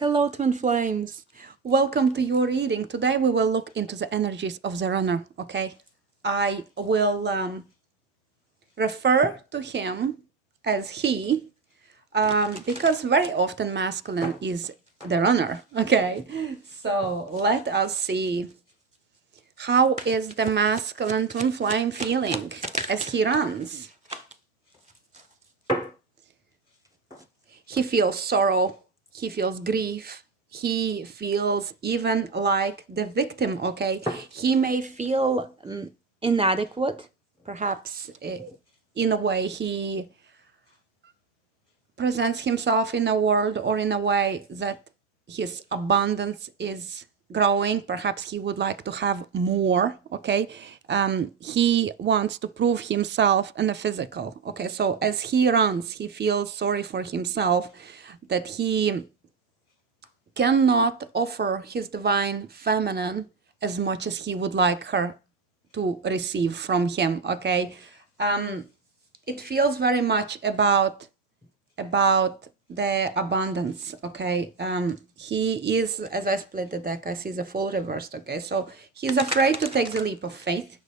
Hello, twin flames. Welcome to your reading. Today we will look into the energies of the runner, okay? I will refer to him as he because very often masculine is the runner, okay? So let us see how is the masculine twin flame feeling as he runs. He feels sorrow, he feels grief, he feels even like the victim, okay? He may feel inadequate, perhaps in a way he presents himself in a world or in a way that his abundance is growing. Perhaps he would like to have more, okay? He wants to prove himself in the physical, okay? So as he runs, he feels sorry for himself that he cannot offer his divine feminine as much as he would like her to receive from him, okay? It feels very much about the abundance, okay? He is, as I split the deck, I see the full reversed, okay? So he's afraid to take the leap of faith.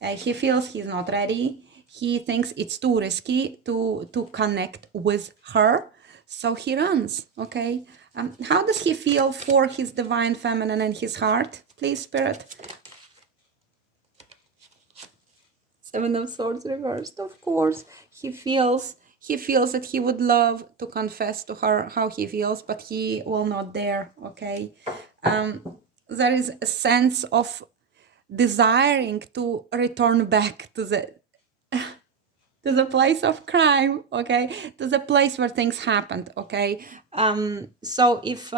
He feels he's not ready. He thinks it's too risky to connect with her. So he runs, okay? How does he feel for his divine feminine and his heart? Please, Spirit. Seven of Swords reversed, of course. He feels that he would love to confess to her how he feels, but he will not dare, okay? There is a sense of desiring to return back to the place of crime, okay? To the place where things happened, okay? So if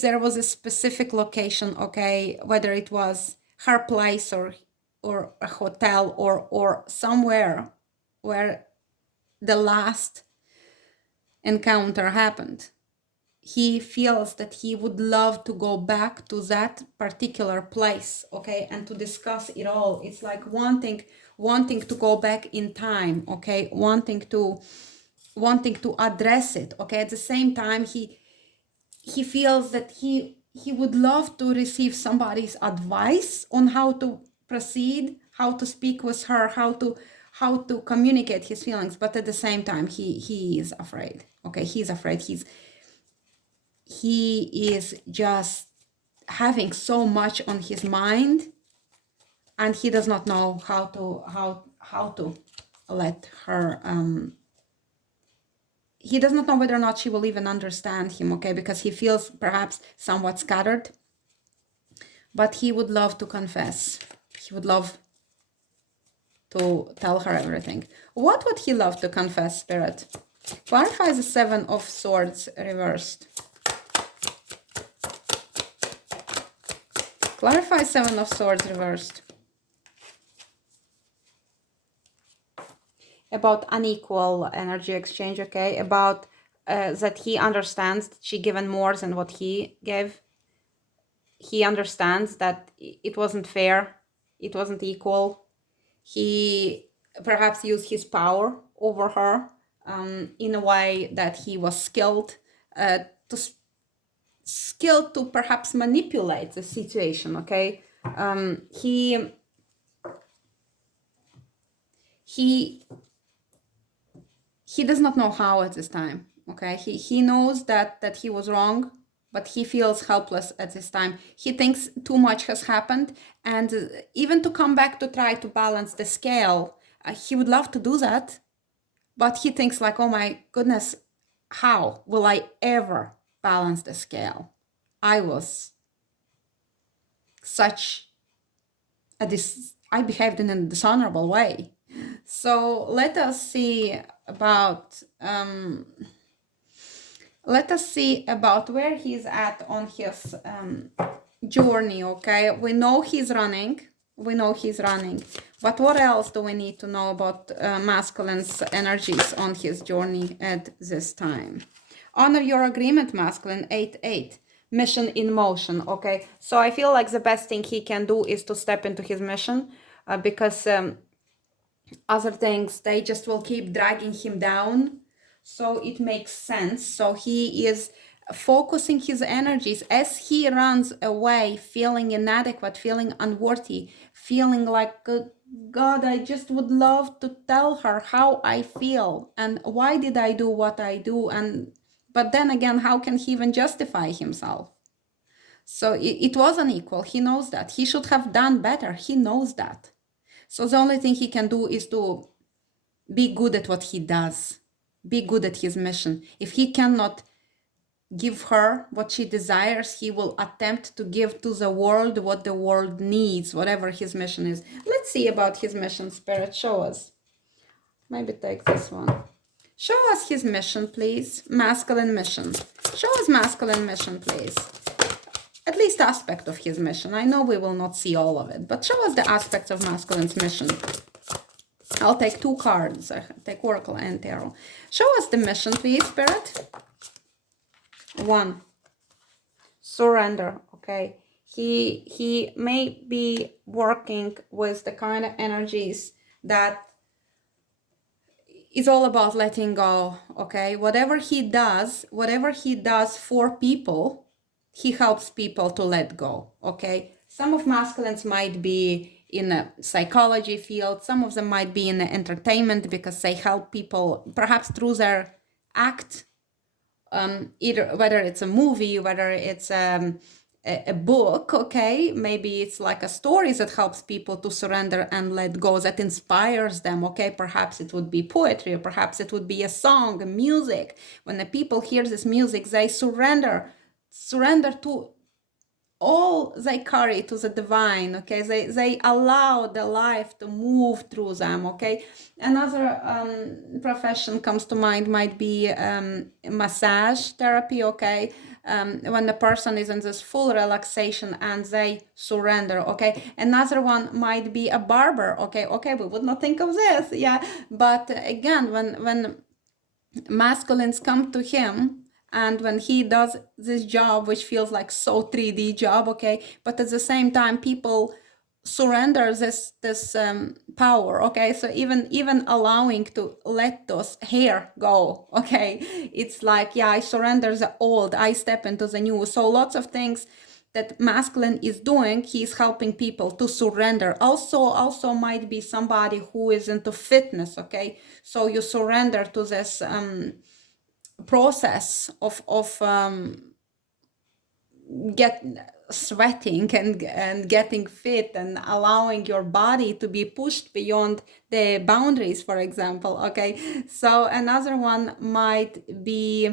there was a specific location, okay, whether it was her place or a hotel or somewhere where the last encounter happened, he feels that he would love to go back to that particular place, okay, and to discuss it all. It's like wanting to go back in time, okay, wanting to address it, okay. At the same time, he feels that he would love to receive somebody's advice on how to proceed, how to speak with her, how to communicate his feelings, but at the same time he is afraid, okay. He's afraid. He is just having so much on his mind, and he does not know how to let her he does not know whether or not she will even understand him, okay, because he feels perhaps somewhat scattered, but he would love to confess. He would love to tell her everything. What would he love to confess, Spirit? Clarify the Seven of Swords reversed. Clarify Seven of Swords reversed. About unequal energy exchange, okay? About that he understands that she given more than what he gave. He understands that it wasn't fair. It wasn't equal. He perhaps used his power over her in a way that he was skilled to perhaps manipulate the situation, okay? He does not know how at this time, okay? He knows that he was wrong, but he feels helpless at this time. He thinks too much has happened, and even to come back to try to balance the scale, he would love to do that, but he thinks like, oh my goodness, how will I ever balance the scale? I was I behaved in a dishonorable way. So let us see about where he's at on his journey, okay? We know he's running, but what else do we need to know about masculine's energies on his journey at this time? Honor your agreement, masculine, 8-8. Mission in motion, okay? So I feel like the best thing he can do is to step into his mission because other things, they just will keep dragging him down. So it makes sense. So he is focusing his energies as he runs away, feeling inadequate, feeling unworthy, feeling like, God, I just would love to tell her how I feel and why did I do what I do. But then again, how can he even justify himself? So it wasn't equal. He knows that. He should have done better. He knows that. So the only thing he can do is to be good at what he does, be good at his mission. If he cannot give her what she desires, he will attempt to give to the world what the world needs, whatever his mission is. Let's see about his mission, Spirit. Show us. Maybe take this one. Show us his mission, please. Masculine mission. Show us masculine mission, please. At least aspect of his mission. I know we will not see all of it, but show us the aspects of masculine's mission. I'll take 2 cards. I take Oracle and Tarot. Show us the mission, please, Spirit. 1. Surrender. Okay. He may be working with the kind of energies that is all about letting go. Okay. Whatever he does for people, he helps people to let go. Okay. Some of masculines might be in a psychology field. Some of them might be in the entertainment because they help people perhaps through their act. Either whether it's a movie, whether it's a book, okay, maybe it's like a story that helps people to surrender and let go, that inspires them, okay, perhaps it would be poetry, or perhaps it would be a song, a music. When the people hear this music, they surrender to all they carry to the divine, okay, they allow the life to move through them, okay. Another profession comes to mind, might be massage therapy, okay, when the person is in this full relaxation and they surrender, okay. Another one might be a barber, okay, we would not think of this, yeah, but again, when masculines come to him, and when he does this job, which feels like so 3D job, okay, but at the same time, people surrender this power, okay. So even allowing to let those hair go, okay, it's like, yeah, I surrender the old, I step into the new. So lots of things that masculine is doing, he's helping people to surrender. Also might be somebody who is into fitness, okay. So you surrender to this process of get sweating and getting fit and allowing your body to be pushed beyond the boundaries, for example, okay. So another one might be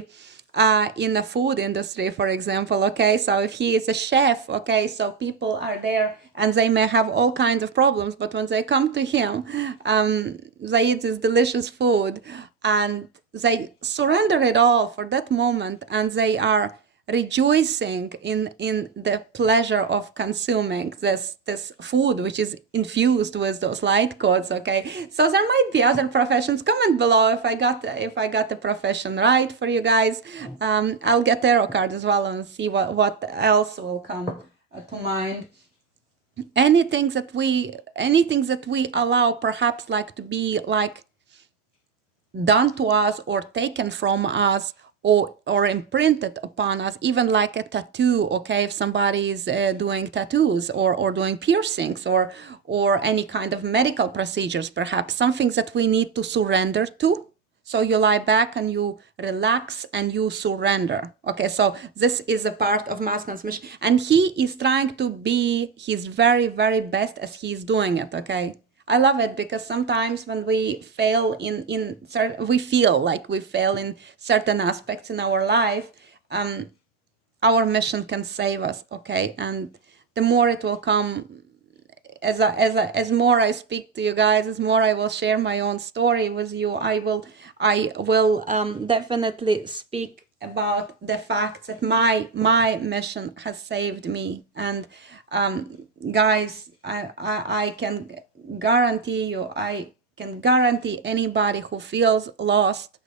in the food industry, for example, okay. So if he is a chef, okay, so people are there and they may have all kinds of problems, but when they come to him, they eat this delicious food and they surrender it all for that moment, and they are rejoicing in the pleasure of consuming this food, which is infused with those light codes, okay. So there might be other professions. Comment below if I got the profession right for you guys. I'll get tarot card as well and see what else will come to mind. Anything that we allow perhaps like to be like done to us or taken from us or imprinted upon us, even like a tattoo, okay, if somebody is doing tattoos or doing piercings or any kind of medical procedures, perhaps something that we need to surrender to. So you lie back and you relax and you surrender, okay. So this is a part of masculine's mission, and he is trying to be his very, very best as he's doing it, okay. I love it because sometimes when we fail we feel like we fail in certain aspects in our life, our mission can save us, okay. And the more it will come, as more I speak to you guys, as more I will share my own story with you, I will definitely speak about the fact that my mission has saved me. And guys, I can guarantee you, I can guarantee anybody who feels lost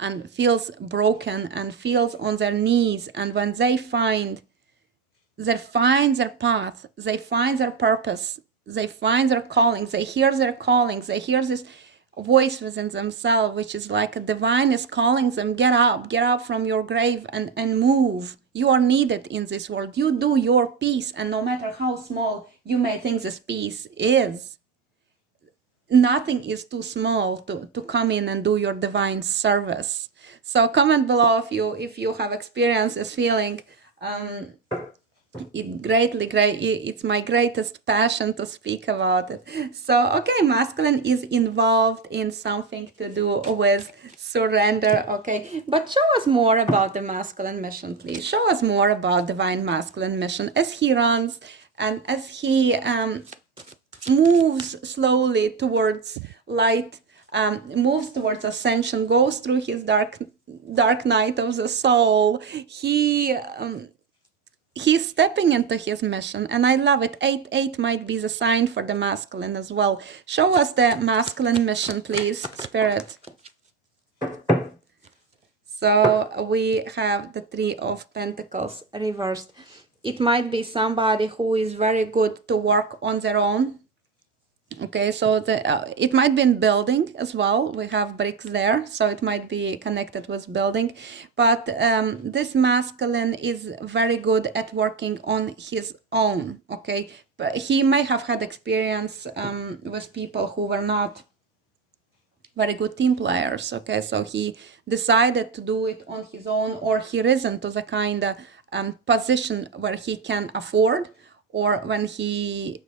and feels broken and feels on their knees, and when they find their path, they find their purpose, they find their calling, they hear their callings, they hear this voice within themselves, which is like a divine is calling them, get up from your grave and move. You are needed in this world. You do your piece, and no matter how small you may think this piece is, nothing is too small to come in and do your divine service. So comment below if you have experienced this feeling. It's my greatest passion to speak about it. So okay, masculine is involved in something to do with surrender. Okay, but show us more about the masculine mission, please. Show us more about divine masculine mission as he runs and as he moves slowly towards light, moves towards ascension, goes through his dark night of the soul. He's stepping into his mission, and I love it. 8 might be the sign for the masculine as well. Show us the masculine mission, please, Spirit. So we have the 3 of Pentacles reversed. It might be somebody who is very good to work on their own. Okay, so it might be in building as well. We have bricks there, so it might be connected with building. But this masculine is very good at working on his own, okay? But he may have had experience with people who were not very good team players, okay? So he decided to do it on his own, or he risen to the kind of position where he can afford, or when he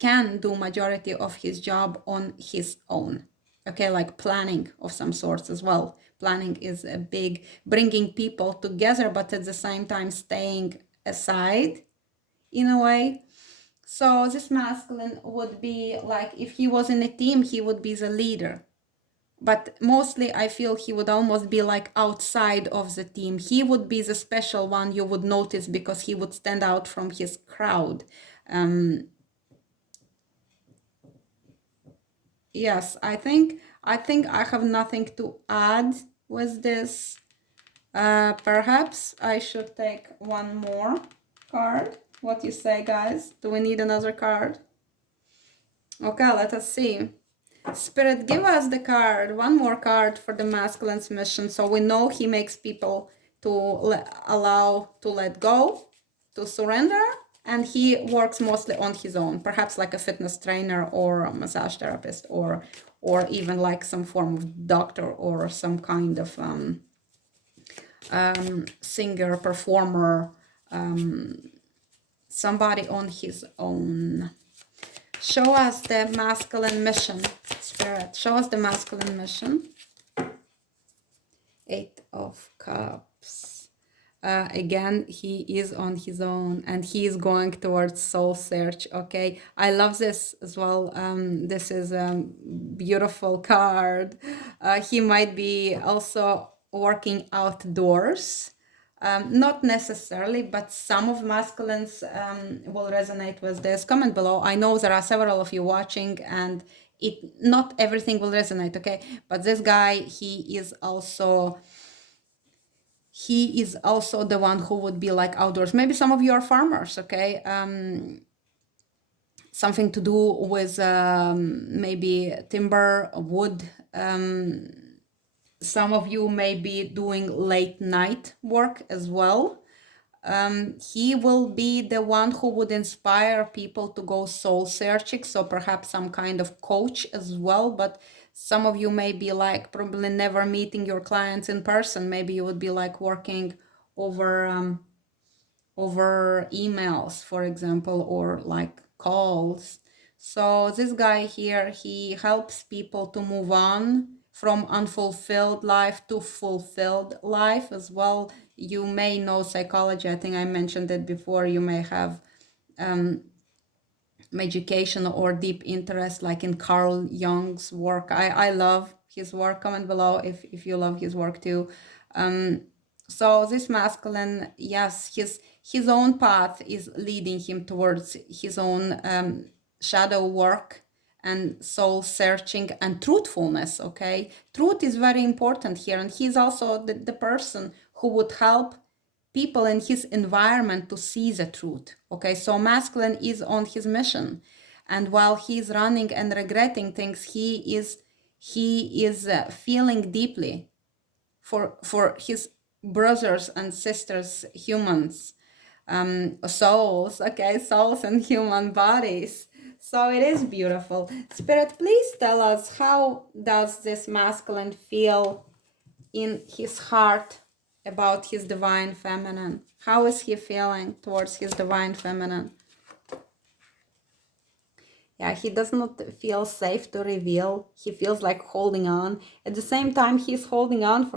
can do majority of his job on his own, okay, like planning of some sorts as well. Planning is a big bringing people together, but at the same time staying aside in a way. So this masculine would be like, if he was in a team, he would be the leader, but mostly I feel he would almost be like outside of the team. He would be the special one you would notice because he would stand out from his crowd. Yes, I think I have nothing to add with this. Perhaps I should take one more card. What you say, guys? Do we need another card? Okay, let us see. Spirit, give us the card. One more card for the masculine's mission. So we know he makes people to allow to let go, to surrender. And he works mostly on his own, perhaps like a fitness trainer or a massage therapist, or even like some form of doctor or some kind of singer, performer, somebody on his own. Show us the masculine mission, Spirit. Show us the masculine mission. 8 of Cups. Again, he is on his own and he is going towards soul search. Okay, I love this as well. This is a beautiful card. He might be also working outdoors. Not necessarily, but some of masculines will resonate with this. Comment below. I know there are several of you watching, and not everything will resonate, okay? But this guy, he is also the one who would be like outdoors. Maybe some of you are farmers, okay? Something to do with maybe timber, wood. Some of you may be doing late night work as well. He will be the one who would inspire people to go soul searching. So perhaps some kind of coach as well. But some of you may be like probably never meeting your clients in person. Maybe you would be like working over emails, for example, or like calls. So this guy here, he helps people to move on from unfulfilled life to fulfilled life as well. You may know psychology. I think I mentioned it before. You may have education or deep interest like in Carl Jung's work. I love his work. Comment below if you love his work too. So this masculine, yes, his own path is leading him towards his own shadow work and soul searching and truthfulness, okay? Truth is very important here, and he's also the person who would help people in his environment to see the truth, okay? So masculine is on his mission, and while he's running and regretting things, he He is feeling deeply for his brothers and sisters, humans, souls, okay, souls and human bodies. So it is beautiful. Spirit, please tell us, how does this masculine feel in his heart about his divine feminine? How is he feeling towards his divine feminine? Yeah, he does not feel safe to reveal. He feels like holding on. At the same time, he's holding on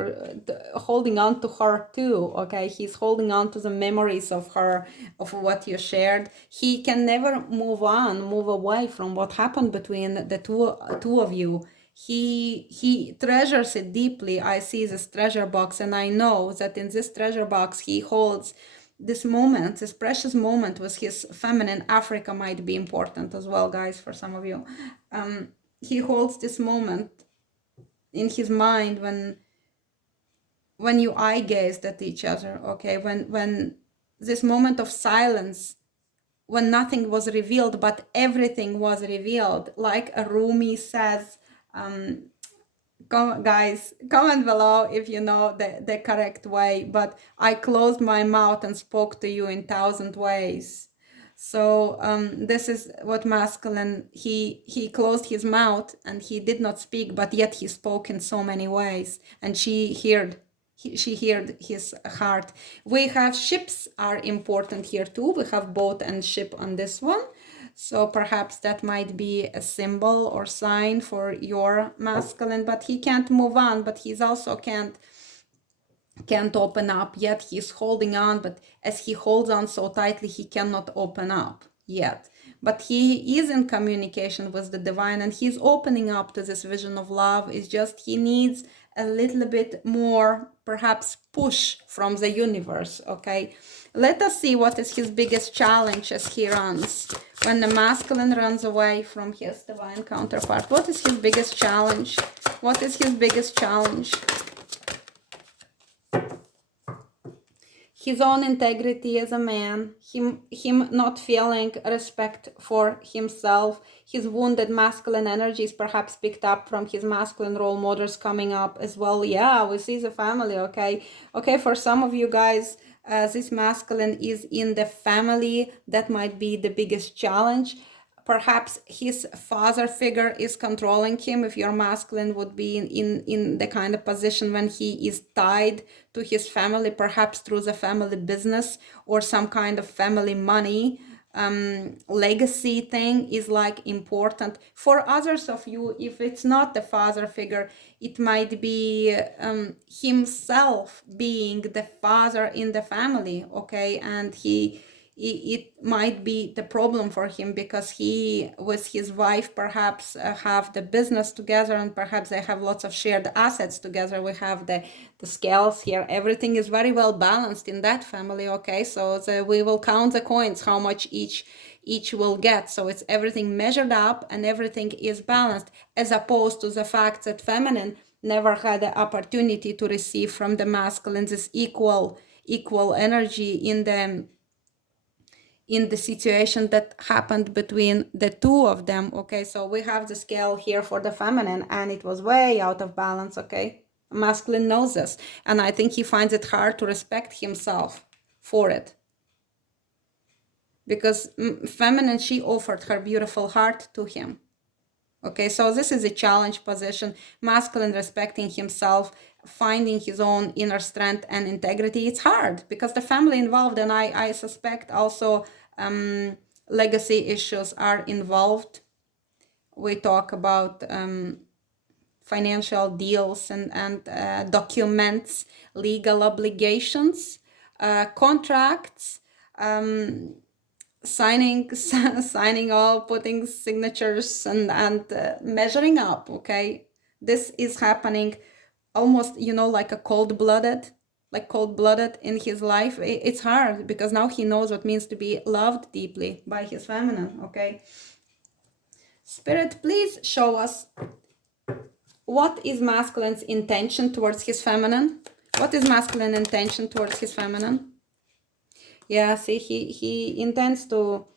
to her too. Okay, he's holding on to the memories of her, of what you shared. He can never move away from what happened between the two of you. He treasures it deeply. I see this treasure box, and I know that in this treasure box he holds this moment, this precious moment with his feminine. Africa might be important as well, guys, for some of you. He holds this moment in his mind when you eye gazed at each other, okay, when this moment of silence, when nothing was revealed but everything was revealed, like a Rumi says. Guys, comment below if you know the correct way, but I closed my mouth and spoke to you in 1,000 ways. So this is what masculine, he closed his mouth and he did not speak, but yet he spoke in so many ways, and she heard his heart. We have ships are important here too. We have boat and ship on this one. So perhaps that might be a symbol or sign for your masculine, but he can't move on, but he's also can't open up yet. He's holding on, but as he holds on so tightly, he cannot open up yet. But he is in communication with the divine, and he's opening up to this vision of love. It's just he needs a little bit more, perhaps, push from the universe, okay? Let us see what is his biggest challenge as he runs. When the masculine runs away from his divine counterpart, what is his biggest challenge? What is his biggest challenge? His own integrity as a man, him not feeling respect for himself, his wounded masculine energy is perhaps picked up from his masculine role models coming up as well. Yeah, we see the family, okay? Okay, for some of you guys, this masculine is in the family. That might be the biggest challenge. Perhaps his father figure is controlling him. If your masculine would be in the kind of position when he is tied to his family, perhaps through the family business or some kind of family money, legacy thing is like important. For others of you, if it's not the father figure, it might be himself being the father in the family, okay? And it might be the problem for him because he with his wife perhaps have the business together, and perhaps they have lots of shared assets together. We have the scales here. Everything is very well balanced in that family, okay? So we will count the coins, how much each will get. So it's everything measured up and everything is balanced, as opposed to the fact that feminine never had the opportunity to receive from the masculine this equal energy in the situation that happened between the two of them, okay? So we have the scale here for the feminine, and it was way out of balance, okay? Masculine knows this, and I think he finds it hard to respect himself for it. Because feminine, she offered her beautiful heart to him. Okay, so this is a challenge position. Masculine respecting himself, finding his own inner strength and integrity. It's hard because the family involved, and I suspect also legacy issues are involved. We talk about financial deals and documents, legal obligations, contracts, signing all, putting signatures and measuring up, okay? This is happening almost, you know, like cold-blooded in his life. It's hard because now he knows what it means to be loved deeply by his feminine, okay? Spirit, please show us what is masculine's intention towards his feminine. What is masculine intention towards his feminine? Yeah, see, he intends to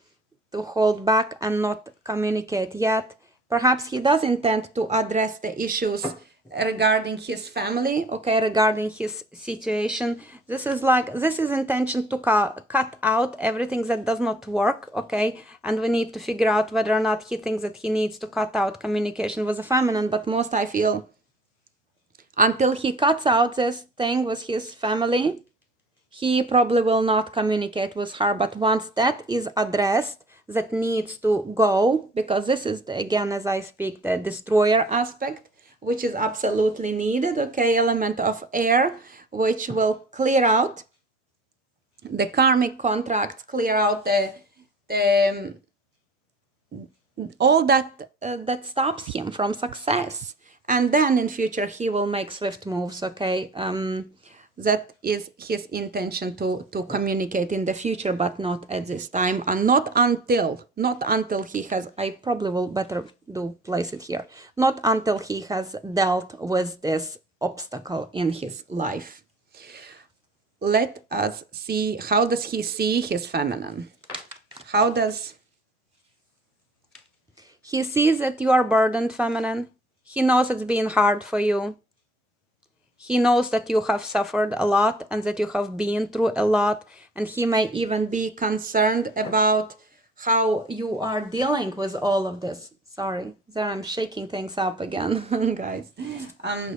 hold back and not communicate yet. Perhaps he does intend to address the issues regarding his family, okay, regarding his situation. This is intention to cut out everything that does not work, okay, and we need to figure out whether or not he thinks that he needs to cut out communication with the feminine. But most, I feel, until he cuts out this thing with his family, he probably will not communicate with her. But once that is addressed, that needs to go, because this is again, as I speak, the destroyer aspect, which is absolutely needed, okay, element of air, which will clear out the karmic contracts, clear out the all that that stops him from success. And then in future he will make swift moves, okay. That is his intention to communicate in the future, but not at this time, and not until he has, I probably will better do place it here, not until he has dealt with this obstacle in his life. Let us see, how does he see his feminine? How does he sees that you are burdened, feminine? He knows it's been hard for you. He knows that you have suffered a lot and that you have been through a lot, and he may even be concerned about how you are dealing with all of this. Sorry, there I'm shaking things up again, guys.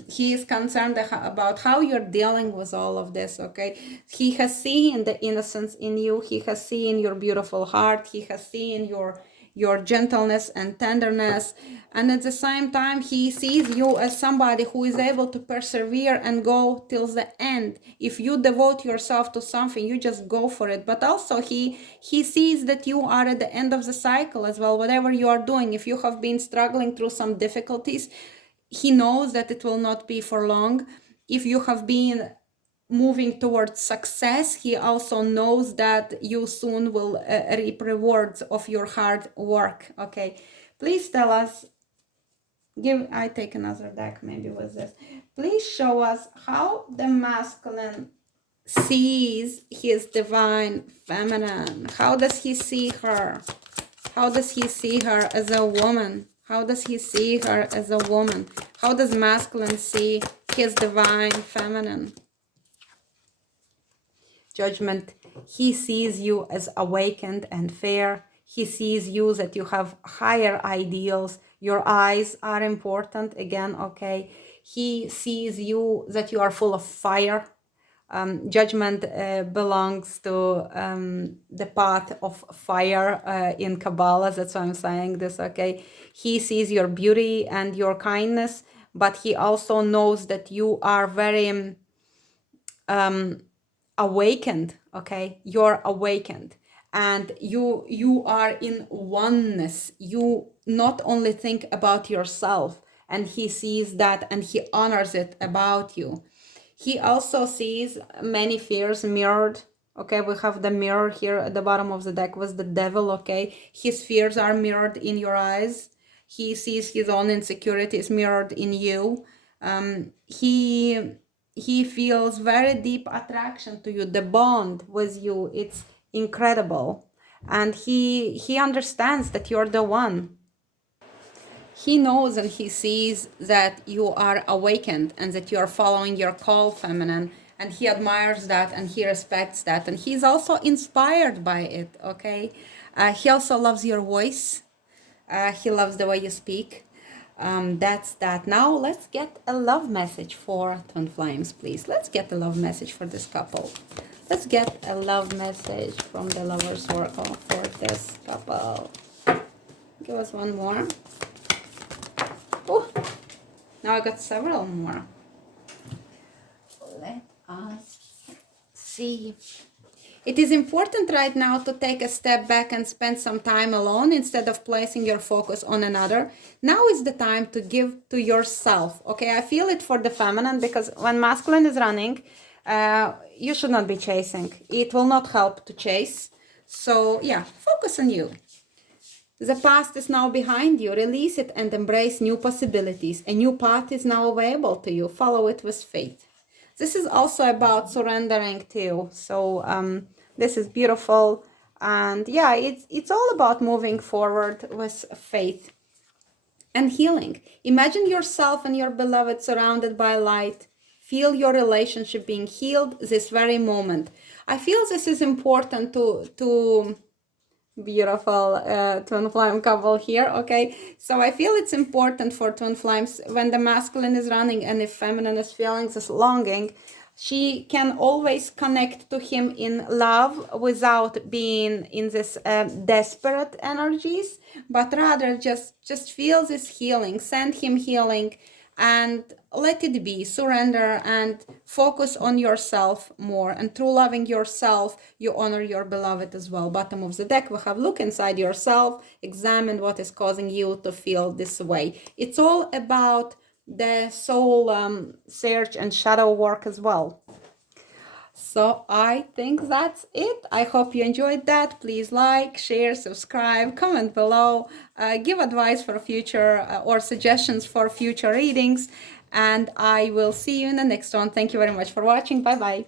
He is concerned about how you're dealing with all of this, okay? He has seen the innocence in you. He has seen your beautiful heart. He has seen your gentleness and tenderness, and at the same time he sees you as somebody who is able to persevere and go till the end. If you devote yourself to something, you just go for it. But also he sees that you are at the end of the cycle as well. Whatever you are doing, if you have been struggling through some difficulties, he knows that it will not be for long. If you have been moving towards success, he also knows that you soon will reap rewards of your hard work, okay? Please tell us, I take another deck maybe with this. Please show us how the masculine sees his divine feminine. How does he see her? How does he see her as a woman? How does he see her as a woman? How does masculine see his divine feminine? Judgment. He sees you as awakened and fair. He sees you that you have higher ideals. Your eyes are important again, okay? He sees you that you are full of fire. Judgment belongs to the path of fire in Kabbalah. That's why I'm saying this, okay? He sees your beauty and your kindness, but he also knows that you are very awakened, okay? You're awakened, and you are in oneness. You not only think about yourself, and he sees that and he honors it about you. He also sees many fears mirrored, okay? We have the mirror here at the bottom of the deck with the devil, okay? His fears are mirrored in your eyes. He sees his own insecurities mirrored in you. He feels very deep attraction to you. The bond with you, it's incredible. And he understands that you're the one. He knows and he sees that you are awakened and that you are following your call, feminine. And he admires that and he respects that. And he's also inspired by it, okay? He also loves your voice. He loves the way you speak. That's that. Now let's get a love message for Twin Flames, please. Let's get a love message for this couple. Let's get a love message from the Lover's Oracle for this couple. Give us one more. Oh, now I got several more. Let us see. It is important right now to take a step back and spend some time alone instead of placing your focus on another. Now is the time to give to yourself. Okay, I feel it for the feminine, because when masculine is running, you should not be chasing. It will not help to chase. So yeah, focus on you. The past is now behind you. Release it and embrace new possibilities. A new path is now available to you. Follow it with faith. This is also about surrendering to you. So this is beautiful. And yeah, it's all about moving forward with faith. and healing. Imagine yourself and your beloved surrounded by light. Feel your relationship being healed this very moment. I feel this is important to beautiful twin flame couple here. Okay, so I feel it's important for twin flames when the masculine is running and if feminine is feeling this longing, she can always connect to him in love without being in this desperate energies, but rather just feel this healing, send him healing, and let it be, surrender and focus on yourself more. And through loving yourself, you honor your beloved as well. Bottom of the deck, we have look inside yourself, examine what is causing you to feel this way. It's all about the soul search and shadow work as well. So I think that's it. I hope you enjoyed that. Please like, share, subscribe, comment below, give advice for future or suggestions for future readings. And I will see you in the next one. Thank you very much for watching. Bye bye.